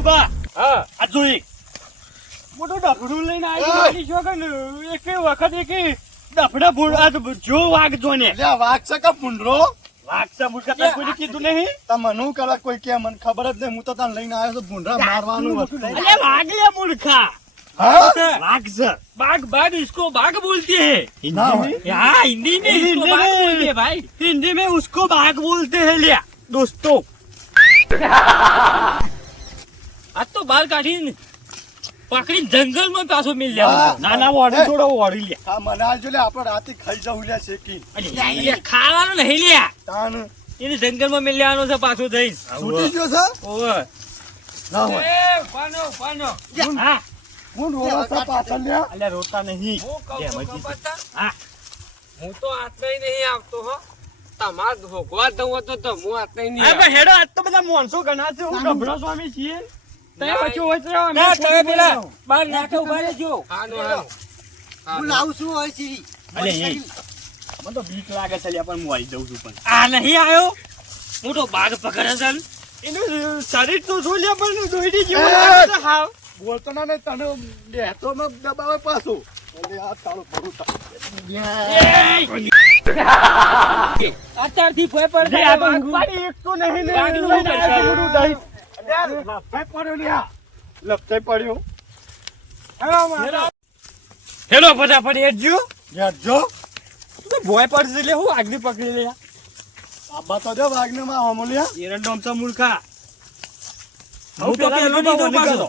જસુબા હા આ જોઈ મોટો ડફડું લઈને આવી છો કે એક વખત એક ડફડા ભૂલ આ જો વાઘ જો ને લે વાઘ છે કે પુંડરો વાઘ છે મુરકા તને કોઈ કીધું નહીં તમને હું કરે કોઈ કે મને ખબર જ નહીં હું તો તને લઈને આવ્યો છું ભૂંડરા મારવાનું હતું અરે વાઘ લે મૂર્ખા हाँ वाघ सर बाघ बाघ इसको बाघ बोलते हैं ना हाँ हिंदी में इसको बाघ बोलते हैं भाई हिंदी में उसको बाघ बोलते हैं लिया दोस्तों आज तो बाल काटी पकड़ी जंगल में पासो मिल जाए ना ना वाड़ी थोड़ा वाड़ी लिया આ મનાલ જો લે આપણે રાતે ખાઈ જવું લે શેકી ये खाવાનું નહીં લ્યા તાન એને જંગલ માં મિલ જવાનો છે પાછો જઈને છૂટી ગયો છે ઓવે ના હોય એ પાનો પાનો हाँ હું રોવા છે પાછળ લે अल्लाह रोता नहीं હું કહું જય છું મજી. પપ્પા हाँ હું તો આટલે નહીં આવતો હો તમાર ભોગવા દઉં હતો તો હું આટલે નહીં अरे हेडो आज तो બધા માણસો ઘણા છે હું ડબડો સ્વામી છીએ તે પછી હોય છે અમે ના તમે થોડી પેલા બોલાવો. બાર નાખે ઉભા રહેજો હાનો હાનો હું લાવું છું હોય સીરી અલે એ મને તો બીક લાગે છે લ્યા પણ હું આવી દઉં છું પણ આ નહીં આવ્યો હું તો બાઘ પકડે છે એનું શરીર તો જો લ્યા પણ દોઈડી એ! જેવું લાગે છે હાવ બોલતો ના નહીં તને બેઠો ને દબાવે પાછું એટલે આ તારું ભરું અત્યારથી ભય પડશે જે આ તો ઉપાડી એક તો નહીં ને વાઘનું લઈને ઉપર આવ્યો ચાલ્યું. છું દહીં. લફાઈ પડ્યો લ્યા લફાઈ પડ્યો હેલો ફટાફટ એડજો યાર જો તો ભોય પડશે લે હું આગની પકડી લે આબા તો જો વાઘને માં અમોલ્યા એરંડોમ સે મૂર્ખા હું તો પેલો નહીં જાઉં પાછો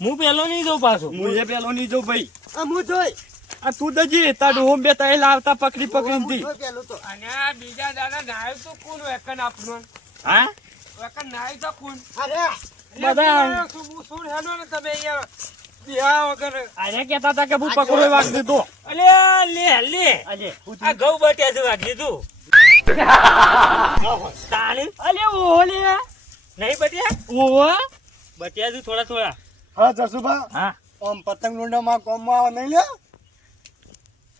હું પેલો નહીં જાઉં પાછો હું એ પેલો નહીં જો ભાઈ આ હું જોઈ આ તું દજી તારું હોમ બે તઈ લાવતા પકડી પકડી હું દી જોઈ પેલું તો અને આ બીજા દાદા નાય તો કોણ વેકન આપનું હા વેકન નાય તો કોણ અરે બધા શું હેડો ને તમે અહીંયા બિહાર વગર અરે કેતા હતા કે હું પકડો વાગ દીધો અલે લે લે અજે આ ઘઉં બટ્યા છે વાગી તું તાણી અલે ઓ લે નહીં બટ્યા ઓ બટ્યા છે થોડા થોડા હા જસુભા હા આમ પતંગ લૂંડા માં કોમમાં આવે નહીં લે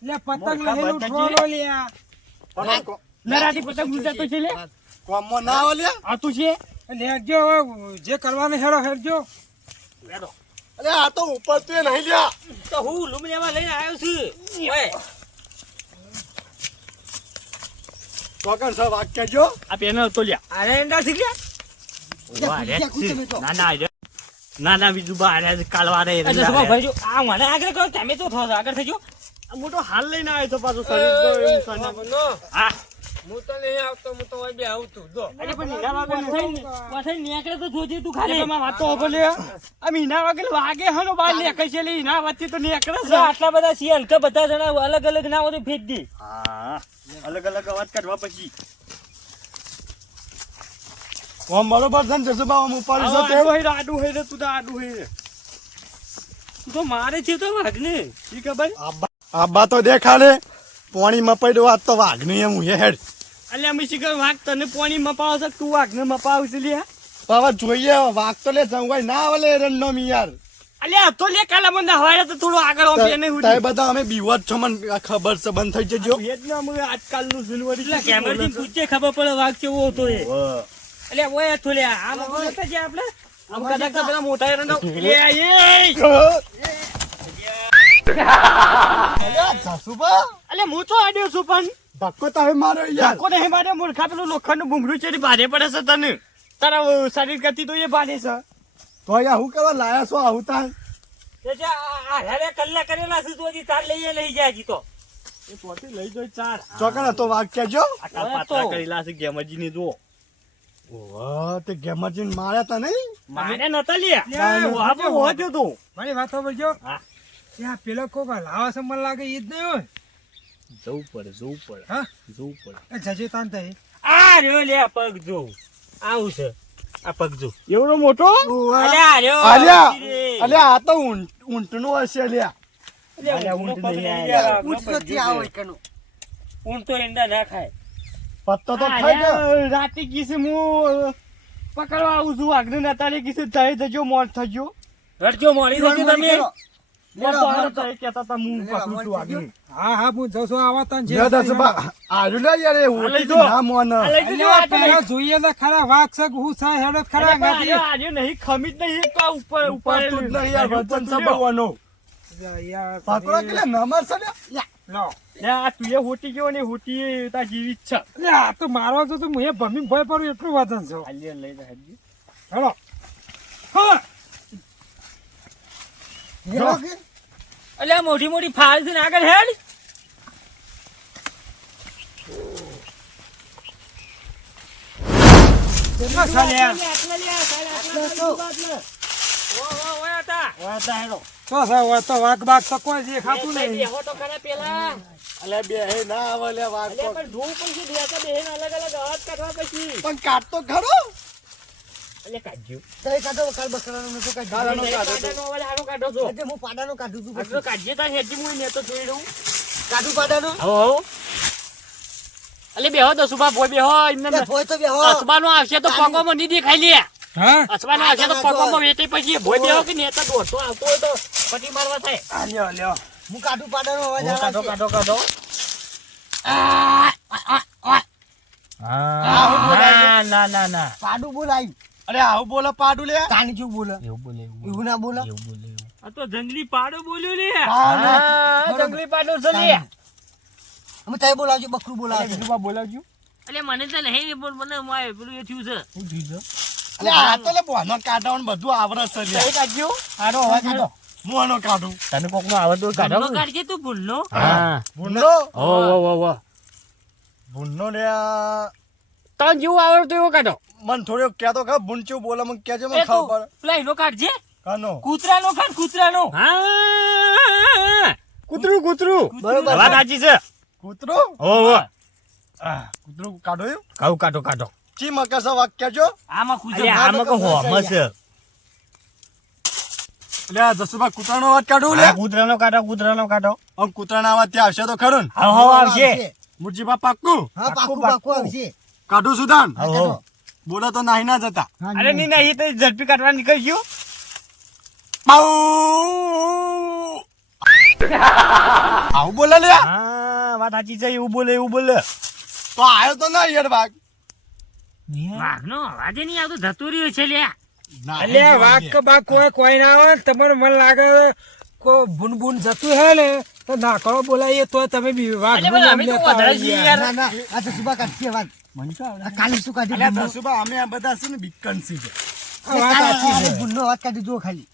લે પતંગ લહેલું ઠોરો લ્યા પતંગ નરાથી પતંગ લૂંટા તો છે લે કોમમાં ના આવે લે આ તું છે હેડજો જે કરવાનું હેડો હેડજો અરે આ તો ઉપર તો નહીં લ્યા તો હું લુમડિયામાં લઈને આવ્યો છું ઓય ચોકન સા વાગ કેજો આ પેનલ તો લ્યા અરે એંડા શીખ્યા ના ના અરે. ના ના બીજું બા અરે કાલવા રે ભાઈ આ મને આગળ કહો તમે તો થો આગળ થજો મોટો હાલ લઈને આવ્યો તો પાછો શરીર તો એવું સને હા હું તો નહીં આવતો હું તો બે આવતું જો અરે પણ હીરા વાગલ પાછળ નીકળે તો જોજે તું અરે ખાલી માં વાતો બોલે આ મીના વાગલ વાગે હનો બાર લે કઈ છે લે ના વાતી તો નીકળે છે આટલા બધા છીએ હલકા બધા જણા અલગ અલગ ના હોય તો ફેંક દી હા અલગ અલગ અવાજ કાઢવા પછી ઓમ બરોબર છે ને જસુભા આમ ઉપાડી છે તે આડું હે રે તું તો આડું હે રે તું તો મારે છે તો વાઘને ઠીક હે ભાઈ આબા તો દેખાડે પોણી મપાડ્યો આ તો વાઘ નહીં એમ હેડ અલ્યા અમે શીખર વાઘ તને પાણી મપાવ છે તું વાઘ ને મપાવ છે લે હવે જોઈએ વાઘ તો લે જંગવાઈ ના આવે એરંડનો મી યાર અલ્યા તો લે કાલા મને હવારે તો થોડું આગળ ઓપી ને તાય બધા અમે બીવત છો મને ખબર છે બંધ થઈ જજો ભેજ ના અમે આજકાલ નું જુનવરી કેમેરાથી પૂછે ખબર પડે વાઘ કેવો હતો એ એટલે ઓય થોલે આમ હતા જે આપણે આમ કદાચ તો પેલા મોટા એરંડો લે એ જસુભા અલ્યા હું તો આડ્યો છું પણ ધક્કો તારે માર્યો યાર ધક્કો નહીં મારે મૂર્ખા પેલું લોખંડનું ભૂંગળું છે ભારે પડે છે તને તારા શરીર કરતી તો એ ભારે છે તો અહીંયા હું કરવા લાયા છો આવું તાર હેરે કલ્લા કરેલા છે તો હજી તાર લઈએ લઈ જાય હજી તો એ પોતે લઈ જોઈ ચાર ચોકન તો વાઘ કેજો આટલા પાતળા કરેલા છે ગેમજી ની જો ઓહ તે ગેમરજીન માર્યા તા નહીં મારે નતા લ્યા વાપો હોજો તું મારી વાત સાંભળજો હા ત્યાં પેલો કોક લાવા છે મને લાગે ઈ જ નહીં હોય જવું પડે હા જવું પડે જજે તાન થઈ આ રહ્યો લે પગ જો આવું છે આ પગ જો એવડો મોટો અલ્યા રહ્યો અલ્યા અલ્યા આ તો ઊંટનું હશે અલ્યા અલ્યા ઊંટ નહીં ઉઠસોથી આવો એકનો ઊંટ તો ઈંડા ના ખાય પત્તો તો ખાઈ ગયો રાતે કીસે હું પકડવા આવું છું વાઘને નતાળી કીસે થઈ જજો મોત થજો રડજો મોડી જજો તમે કહેતા હતા હું પકડું છું આગળ. હા હા હું જઉં છું આવા તને જે લે દસુભા આર્યું લે યાર એ લઈ ઓટી જો. ના મોન આ લઈ જજો, અલ્યા, આ તો પેલા નહીં. જોઈએ તો ખરા વાઘ છે કે હું છે હેડો જ ખરા અરે પણ ગાડી. આજે નહીં ખમી જ નહીં તો આ ઉપર ઉપર તું જ નહીં યાર વચન સંભળવાનો યાર, પકડો કે લે નમર છે લે લો. લે, આ તું એ હોટી ગયો ને હોટી તાર જીવિત છે. અલ્યા, આ તો મારવા જો તો હું એ ભમી ભય પડું એટલું વજન છે. આ લે, લઈ જા હેડજી. હેડો. હા. હેલો કે? અલ્યા મોટી મોટી ફાળ છે ને આગળ હેડ. કેટલા ચાલ્યા? તો સાહેબ, તો વાઘ બાઘ તો કોઈ દેખાતું નહીં. અલે બે હે ના આવે લે વાત તો પણ કાટ તો ખરો તો એ કાઢો, કાલ બકરાનો નતો કાઢ્યો. આજે હું પાડાનો કાઢું છું પછી. કાઢું પાડાનો? બેહો તો સુભા ભોય બેહો એમને તે ભોય તો બેહો. અસબાનો આવશે તો પગોમાં નહીં દેખાય લે. હા? અસબાનો આવશે તો પગોમાં વેચી પછી ભોય બેહો કે નેતા દોડતો આવતો હોય તો પટી મારવા થાય. આ લ્યો, લ્યો. હું કાઢું પાડાનો અવાજ આવે છે. કાઢો. ના. પાડું બોલાય. અરે આવું બોલો પાડું લે તાની જેવું બોલે. એવું ના બોલે. આ તો જંગલી પાડો બોલ્યો લે. હા, જંગલી પાડો છે લે. અમે તય બોલાવજો, બકરું બોલાવજો. બોલાવજો અલે મને તો નહીં બોલ મને માય પેલું એ થયું છે. અલે આ તો લે બોનો કાઢવાનું બધું આવરે છે લે કાઢજો. કાઢો, અવાજ કાઢો. મોનો કાઢું તને કોક નો આવડતો કાઢો. કાઢજે તું ભૂલનો. ભૂંડો ઓ. ભૂંડો લે આ તને જેવું આવડતું એવું કાઢો. મન થોડો કહેતો ખબર ભૂંડ ચેવું બોલે મને કહેજે એ મને તું ખબર પેલા એનો કાઢજે. કાનો કૂતરાનો કાઢ કૂતરાનો. હા. કૂતરું. બરોબર. વાત સાચી છે. કૂતરો ઓહો. કૂતરું કાઢો એમ કાઢો. ચી મકર છે વાક્ય જો આમાં કૂતરો આમાં કો હોમ છે. લે આ જસુભા કૂતરાનો અવાજ કાઢું લે કૂતરાનો કાઢો. આમ કૂતરાના અવાજ ત્યાં આવશે તો ખરું ને આવો આવશે. મુરજીબા પાક્કું હા, પાકું આવશે. કાઢું સુદાન આવો. બોલો તો નાહી ના જતા અરે નહીં તો ઝડપી કાઢવા નીકળી ગયો. આવું બોલે લે હા વાત સાચી છે. એવું બોલે. તો આયો તો ના યાર ભાગ વાઘનો અવાજ નહીં આવતો જતો રહ્યો છે લે. અલ્યા, વાઘ કે બાઘ કોઈ ના આવે ને તમને મન લાગે કો બુન જતું હે ને તો નાકડો બોલાવીએ તો તમે બી વાઘ અલ્યા, પણ અમે તો વધારે છીએ યાર. ના, ના, આ તો સુભા કાઢશે અવાજ. આ કાલે શું કાઢ્યું? અલ્યા જસુભા અમે આ બધા છે ને બીકન છે કાલે ભૂંડનો અવાજ કાઢી જુઓ ખાલી.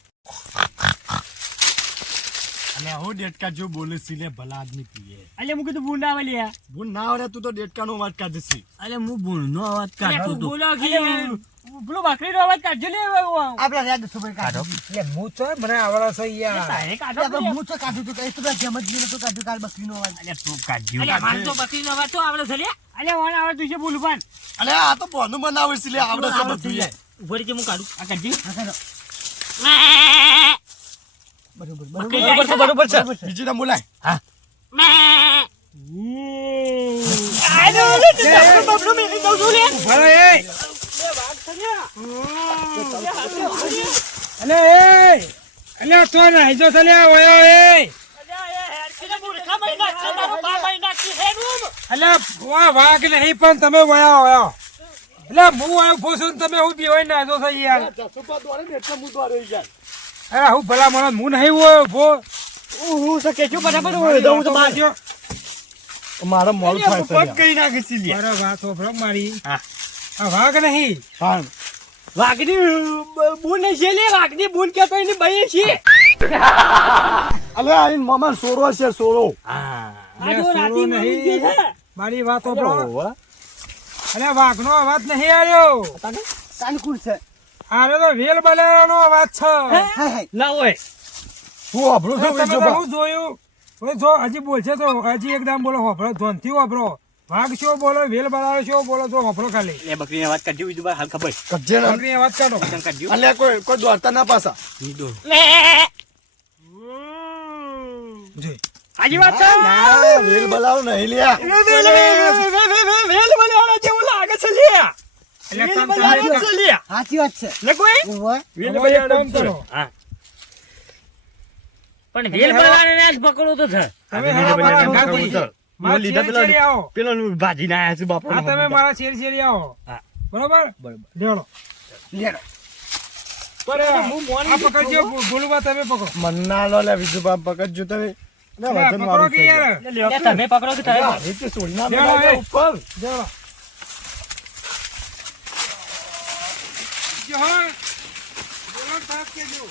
અને હું ડેટકા જો બોલે છે લે ભલા આદમી પીએ અલ્યા હું કીધું બુંડ આવે લે. ભૂન ના આવડે તું તો ડેટકાનો અવાજ કાઢે છે અલ્યા હું બુંડનો અવાજ કાઢતો તો. પેલો બકરીનો અવાજ કાઢજો લે. આપડા યાદ સુભાઈ કાઢો. એટલે હું તો મને આવડે છે યાર. તારે કાઢો આપણે લે. હું તો કાઢ્યું હતું, એ તો પેલા જેમ જ નતો કાઢ્યું કાલ બકરીનો અવાજ. અલ્યા તું કાઢજો. અલ્યા મારે તો બકરીનો અવાજ તો આવડે છે લે. અલ્યા મને આવડતું છે બોલું પણ. અલે આ તો બોનું બનાવે છે લે આવડે છે બધું યાર ઉભો રહેજે હું કાઢું. આ કાઢજી. હા, કાઢો. બરોબર, બરોબર છે. બીજી ના બોલાય ઉભા રહો, એ. અલ્યા તો નાઈ જો થલ્યા ઓયો એ. અલ્યા વા વાઘ નહીં પણ તમે વયા હોયો. એટલે હું વાયો ફોસું તમે હું પીવાય ના જો થઈ યાર. જસુભા દોડે ને એટલે હું દોડે યાર અરે હું ભલા મને હું નહીં હોય ભો. હું શકે છું બરાબર હોય દઉં તો બાર. મારા મોડું થાય છે યાર. કરી નાખી છે લે. અરે વાત હોભળો મારી. હા. આ વાઘ નહીં. હા વાઘની બુન છે લે. વાઘની બુન કેતો એની બઈ છે. અલે આ ઈન મામા સોરો છે સોરો હા. લે, સોરો નહીં. મારી વાત હોભળો. અરે વાઘનો અવાજ નહીં આવ્યો. કાનકુર છે. આરે તો વેલ બલેરાનો અવાજ છે. હાય, હાય. ના હોય. હું અભરું છું તમે તો જસુભા હું જોયું. હવે જો હજી બોલશે તો હજી એકદમ બોલો હોભળો ધોનથી હોભળો. વાઘ શું બોલો વેલ બલારો શું બોલો જો હોભળો ખાલી. લે બકરીની અવાજ કાઢજો બીજું બાર હાલ ખબર. કજે ના બકરી અવાજ કાઢો. કાઢજો. અલે કોઈ દોડતા ના પાસા જોઈ. હાજી વાત છે. ના વેલ બલાવ નહીં લ્યા વેલ બલાડા જેવું લાગે છે લે. એટલે વેલ કામ બલાડા તમે છે લે. સાચી વાત છે. લે કોઈ ઓવે. વેલ હવે એક બલાડા કામ છે. કરો. હા. પણ વેલ બનાવીને આજ પકડો તો છે. તમે હેડો મારા ભગાજી. મારા લીધા શેરી શેરી આવો. પેલો ભાજી ના આયા છે બાપા હા, તમે મારા શેરી શેરી આવો. હા. બરોબર? લેવડો. પર આ પકડજો, બોલુબા તમે પકડો. મન્ના લો લે વિજુબા પકડજો તમે ને લે, વજન પકડો વાળું કે થઈ યાર. ગયું. લે, તમે પકડો કે તમે આ રીતે સોડી ના લેવડો, મેલાય એ. ઉપર લેવડો. જો હા. બોલો સાહેબ કે જો.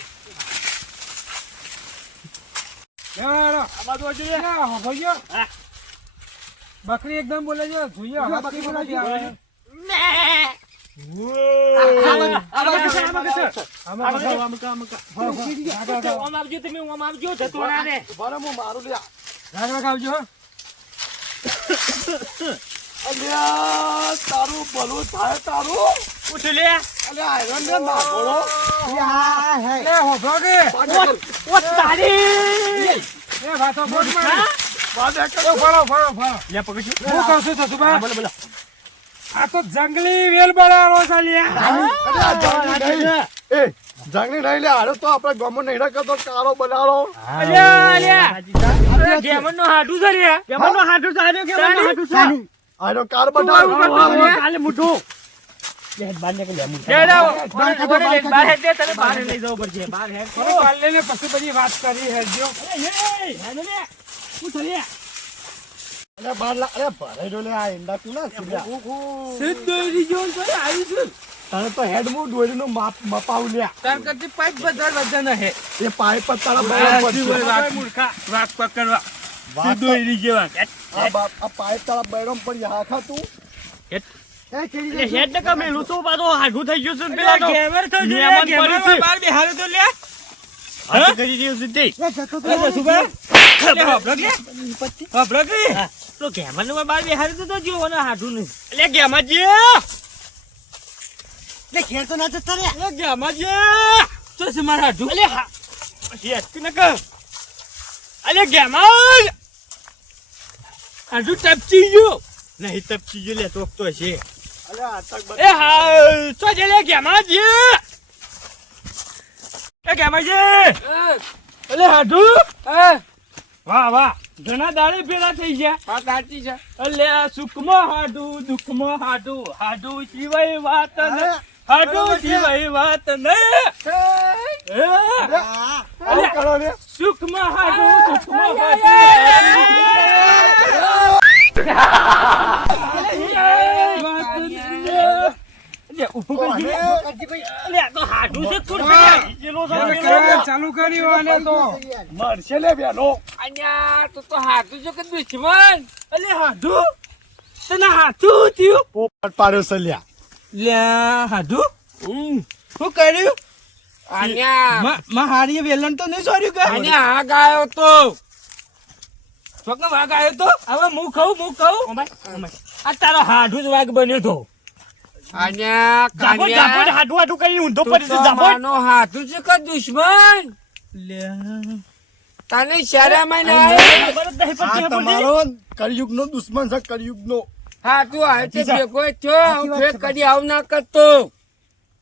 લેવડો. આ બાજુ આવજો લે. લે, હો ગયો. બકરી એકદમ બોલે છે. જોઈએ હવે બકરી બોલાતી આવે. ઓમ આવજો તમે, ઓમ આવજો, જતો ના રે. બરાબર હું મારું લે રાગ રાગ આવજો. અલ્યા તારું ભલું થાય તારું ઉઠ લે. અલ્યા આયરન ને નાખોળો લે, હોભળો કે. ઓ તારી. એ વાતો બોલ માં. વાદે ફરો, ફરો, ફરો. લે પકડજો. હું કહું છું સસુબા, બોલો બોલો. આ તો જંગલી વેલ બનાવવાનો છે લ્યા. અલ્યા જાંગલી નહીં એ જાંગલી નહીં લે હારો તો આપણે ગમો નહીં કરતો કાળો બનાવો અલ્યા, અલ્યા. અરે જેમનનો હાડું છે રે. કેમનો હાડું સાર્યો કેમનો હાડું સાર્યું. હારો કાર આવું બનાવો કરતો લે. કાલે મુઠો. લે બાર ને કે લે મુઠો. લે, લે, બહાર હેડ દે, તને બહાર લઈ જવું પડશે. બહાર હેડ. થોડી વાર લઈને પછી બધી વાત કરી હેડજો. ઉઠ લે. અલ્યા બાર લા અરે ભરાઈ રહ્યો લે આ ઈંડા કુના સીધા તને તો હેડ મુ દોરીનું માપ મપાવું લ્યા તાર કરતી પાઇપ બધા વજન હે. એ પાઇપ પર તારા બરાબર પડશે. મૂર્ખા વાત પકડવા. વાત સીધો એરી જેવા. આ પાઇપ તારા બૈરમ પર હાખા તું લે હેડ ને કમે લૂસો પાછો હાડું થઈ ગયું છે ને પેલા તો. ગેમર તો જો મહેમાન ગેમર પડી છે. બાર બેહારો તો લે. હાથ કરી રહ્યું છે તે. અરે સુબા લે હોભળો કે. હોભળો કે. તો ગેમરનું બહાર બેહાડી તો જો અને હાડું નહીં. લે ગેમાજી. લે, ઘેર તો ના જતા રે. લે ગેમાજી. તો છે મારા હાડું. અલે હા. હેડ કે ન કર. અલે ગેમાજ. હાડું ટપચી ગયો. નહીં તપસી ગયો લે તોકતો છે. અલ્યા આતક એ હા તો જે લે ગેમાજી. એ ગેમાજી. અલે હાડું. વાહ વાહ ઘણા દાડે ભેગા થઈ ગયા. વાત સાચી છે. અલ્યા સુખમાં હાડું દુઃખમાં હાડું હાડું સિવાય વાત ન હાડું સિવાય વાત ન આવું કરો લે સુખમાં હાડું દુઃખમાં ચાલુ કર્યું અને તો મરશે લે બેનો અન્યા તો હાડું જો કે દુશ્મન. અલે હાડું તને હાથું થયું. પોપટ પાડ્યો છે લ્યા લે હાડું શું કર્યું. માં હારીએ વેલણ તો નહીં સોર્યું કે. આગ આવ્યો તો ચોકનો વાઘ આવ્યો તો. હવે હું કહું આ તારો હાડું જ વાઘ બન્યો તો. જાપોટ જાપોટ હાડું હાડું કરી ઊંધો પડી છે જાપોટ. હાથું છે કે દુશ્મન તને શરમ ના ખબર જ નહીં પડતી આ હે બોલજી. તમારો કળિયુગનો દુશ્મન છે કળિયુગનો હાથું આવે છે ભેગો થયો હું ફેર કદી આવું ના કરતો.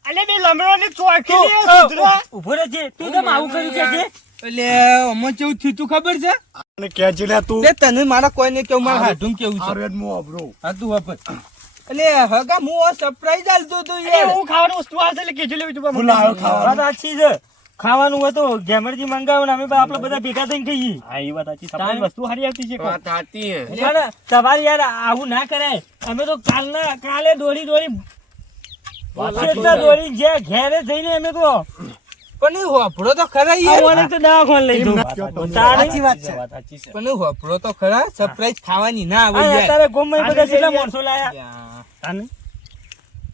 અલે બે લમડોની ચોકી લે સુધરા. ઉભો રહેજે. તું કેમ આવું કર્યું કે છે? એટલે અમને કેવું થયું તું ખબર છે. અને કહેજે લે તું તે તને મારા કોઈને કેવું મારા હાડું કેવું છે. આરે મો અબરો હા તું વાપર. એટલે હગા હું સરપ્રાઈઝ આલતો તો અરે યાર. હું ખાવાની વસ્તુ આવશે એટલે કેજો લેવી તું બા મને. બોલાયો ખાવાનું. વાત સાચી છે. ખાવાનું હોય તો ગેમરજી મંગાવો ને અમે આપણે બધા ભેગા થઈને ખાઈએ. હા એ વાત સાચી તમારી વસ્તુ હારી આવતી છે વાત સાચી હે. પણ તમારે યાર આવું ના કરાય. અમે તો કાલે દોડી ખેતર દોડી જ્યાં ઘેરે જઈને અમે તો પણ એ હોપડો તો ખરા યાર. આવવાને તો દવાખાને લઈ જવું. સાચી વાત છે. પણ એ હોપડો તો ખરા સરપ્રાઈઝ ખાવાની ના આવે આ યાર. અત્યારે ગોમમાં બધા કેટલા માણસો લાયા. યાર.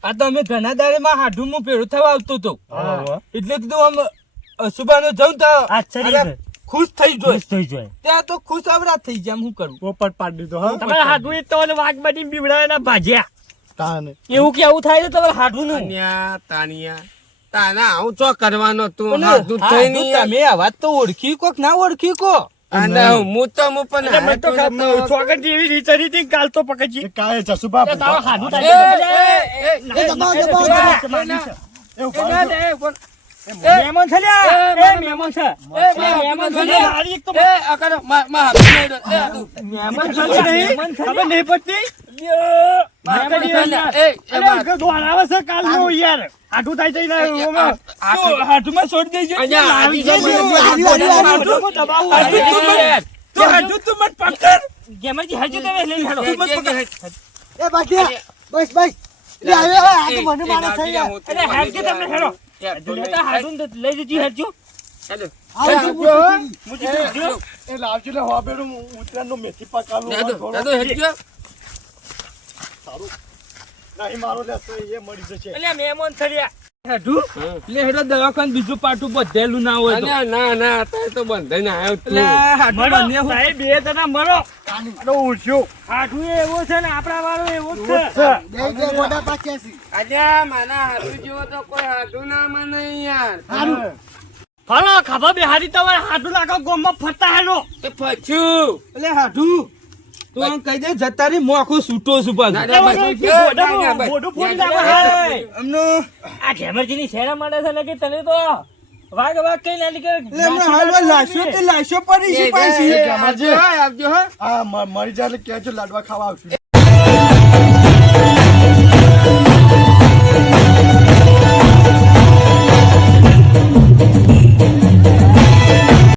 આ તો અમે ઘણા દાડે માં હાડું માં ભેળો થવા આવતો હતો. એટલે કીધું આમ સુબાનો જઉં તો આશ્ચર્ય અરે ખુશ થઈ જોય. ખુશ થઈ જાય. ત્યાં તો ખુશ અવરા થઈ જાય. શું કરું. પોપટ પાડી દીધો હા તમારા હાડું એ તો અને વાઘ બની બીવડાવેના ભાજ્યા. તાને એવું કેવું થાય છે તમારે હાડું નું. તાનિયા તાનિયા તાના આવું ચો કરવાનો તું પણ હાથું થઈ હાડું નહીં તમે આ વાત તો ઓળખી કોક ના ઓળખી કો. અને હું તો હું પણ એટલે મેં તો હાથું નતો. ચોગન જેવી રીત કરી હતી કાલ તો પકડજી. એ કાય જસુબા એ તારો હાડું એ, થાય એ, એ, છે. એ, એ દબાવ, દબાવ, દબાવ. એવું કાય મહેમાન છે લ્યા. એ મહેમાન છે. મહેમાન છે લ્યા. હારી એક તો મહેમાન છે નહીં. ખબર નહીં પડતી. મહેમાન છે લ્યા. અરે, કે દોડાવે છે કાલનો યાર. હાથું થાય છે લ્યા. ઓમાં. હાથમાં છોડી દેજો આવી જાય છે. હાથું દબાવું. તો હાથું તું મત પકડ જેમાંથી હજુ તમે લઈ હાલો. એ બાકી બસ બસ લે આવ્યો આ તો મને મારે છે યાર અરે હાડજો તમને હેલો. લેતા હાડું તો લઈ જજી હાડજો. એ લાવજો ને હોબેડું ઉતરાણનું મેથી પાકાલું નહીં મારો લેસો એ મળી જશે એટલે મહેમાન થયા. બીજું પાટું બધેલું ના હોય ના ના અત્યારે તો બંધાઈને આવ્યો તું. મરો. સાહેબ, બે જણા મરો. આનો ઉઠ્યો. હાથું એવો છે ને આપણા વાળો એવો જ છે. બે મોઢા પાક્યા છે અલ્યા માના હાથું જેવો તો કોઈ હાથું ના મને યાર. ફરો ખભા બેહારી તમારે હાથું લાગો ગોમમાં ફરતા હેલો. તો પછું એટલે હાડું તું આમ કહી દે જતા રહી મોખું છૂટો છું પાછું ના, ના, બસ. મોઢું ફોડી નાખો. એમનું આ ઝેમરજીની શેરા માંડે છે ને કે તને તો વાઘ કઈ ના નીકળે. એટલે એમનો હાલમાં લાશો પડી છે પાછી એ જમાજી. આવજો હો. હા મરી જાય એટલે કહેજો લાડવા ખાવા આવશું